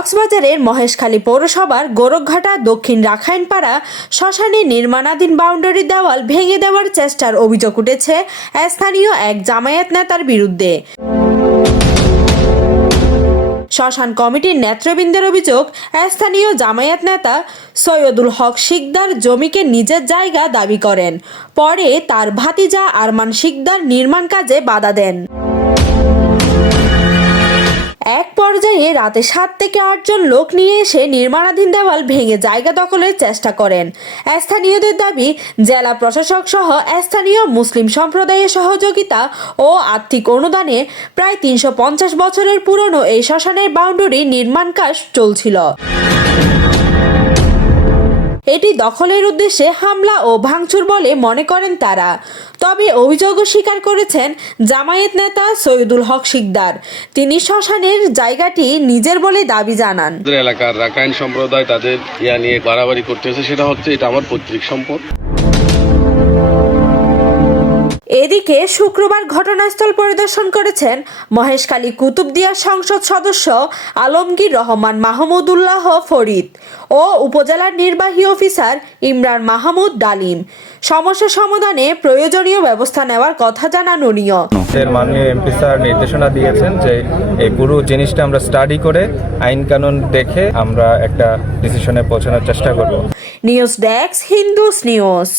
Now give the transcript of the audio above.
কক্সবাজারের মহেশখালী পৌরসভার গোরখঘাটা দক্ষিণ রাখাইনপাড়া শ্মশানে নির্মাণাধীন বাউন্ডারি দেওয়াল ভেঙে দেওয়ার চেষ্টার অভিযোগ উঠেছে স্থানীয় এক জামায়াত নেতার বিরুদ্ধে। শ্মশান কমিটির নেতৃবৃন্দের অভিযোগ, স্থানীয় জামায়াত নেতা সৈয়দুল হক শিকদার জমিকে নিজের জায়গা দাবি করেন। পরে তার ভাতিজা আরমান শিকদার নির্মাণ কাজে বাধা দেন। এক পর্যায়ে রাতে 7 থেকে 8 জন লোক নিয়ে এসে নির্মাণাধীন দেওয়াল ভেঙে জায়গা দখলের চেষ্টা করেন। স্থানীয়দের দাবি, জেলা প্রশাসক সহ স্থানীয় মুসলিম সম্প্রদায়ের সহযোগিতা ও আর্থিক অনুদানে প্রায় 350 বছরের পুরনো এই শ্মশানের বাউন্ডারি নির্মাণ কাজ চলছিল। এটি দখলের উদ্দেশ্যে হামলা ও ভাঙচুর বলে মনে করেন তারা। তবে অভিযোগও স্বীকার করেছেন জামায়াত নেতা সৈয়দুল হক শিকদার। তিনি শ্মশানের জায়গাটি নিজের বলে দাবি জানান। এলাকার রাখাইন সম্প্রদায় তাদের নিয়ে বাড়াবাড়ি করতেছে, সেটা হচ্ছে এটা আমার পৈতৃক সম্পদ। এদিকে শুক্রবার ঘটনাস্থল পরিদর্শন করেছেন মহেশখালী কুতুবদিয়া সংসদ সদস্য আলমগীর রহমান মাহমুদুল্লাহ ফরিদ ও উপজেলার নির্বাহী অফিসার ইমরান মাহমুদ ডালিম। সমস্যা সমাধানে প্রয়োজনীয় ব্যবস্থা নেওয়ার কথা জানান উনিও। মাননীয় এমপি স্যার নির্দেশনা দিয়েছেন যে এই পুরো জিনিসটা আমরা স্টাডি করে আইন কানুন দেখে আমরা একটা ডিসিশনে পৌঁছানোর চেষ্টা করব। News desk, Hindus news.